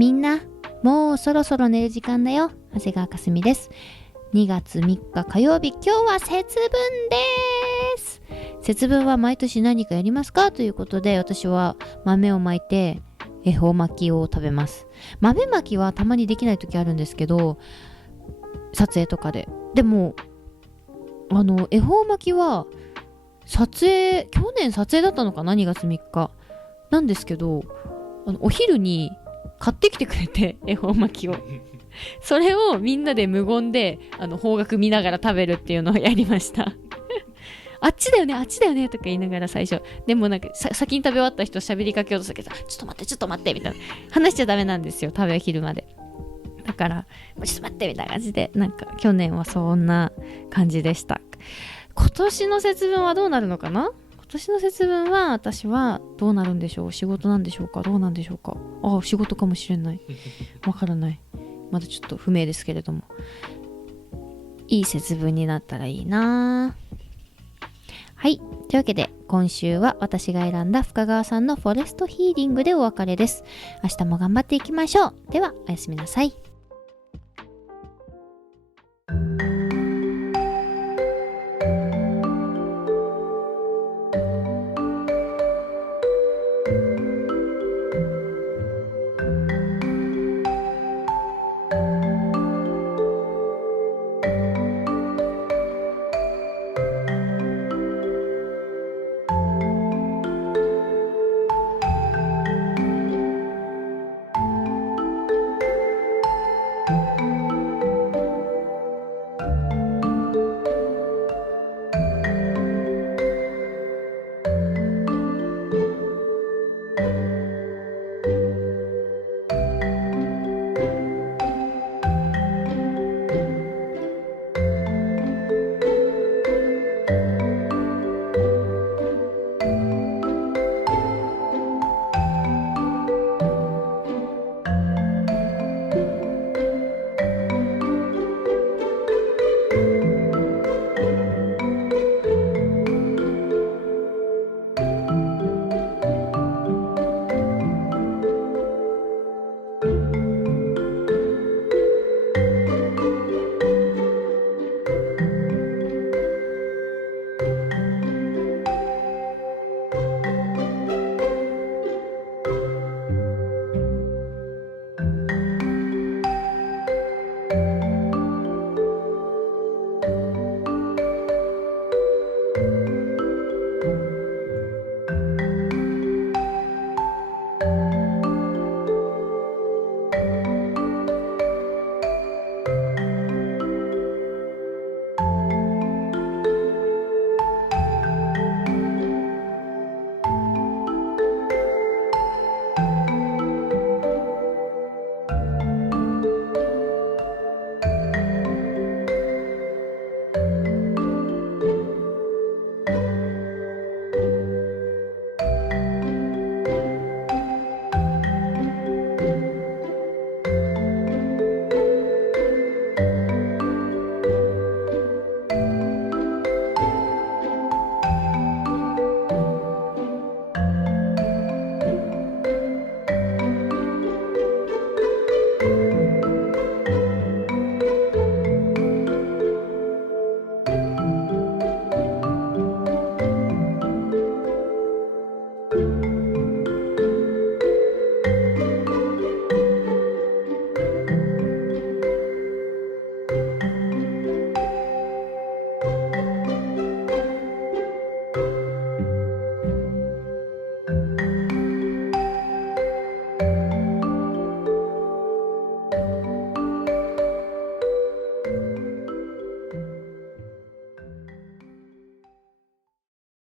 みんな、もうそろそろ寝る時間だよ。長谷川かすみです。2月3日火曜日、今日は節分です。節分は毎年何かやりますかということで、私は豆をまいて恵方巻きを食べます。豆巻きはたまにできない時あるんですけど、撮影とかで。でも恵方巻きは去年撮影だったのかな、2月3日なんですけど、お昼に買ってきてくれて、恵方巻きをそれをみんなで無言で方角見ながら食べるっていうのをやりましたあっちだよねあっちだよねとか言いながら、最初でもなんか先に食べ終わった人喋りかけようとするけど、ちょっと待ってみたいな、話しちゃダメなんですよ、食べきるまで。だからちょっと待ってみたいな感じで、なんか去年はそんな感じでした。今年の節分はどうなるのかな。今年の節分は私はどうなるんでしょう。仕事なんでしょうか、どうなんでしょうか。仕事かもしれない、わからない、まだちょっと不明ですけれども、いい節分になったらいいな。はい、というわけで今週は私が選んだ深川さんのフォレストヒーリングでお別れです。明日も頑張っていきましょう。ではおやすみなさい。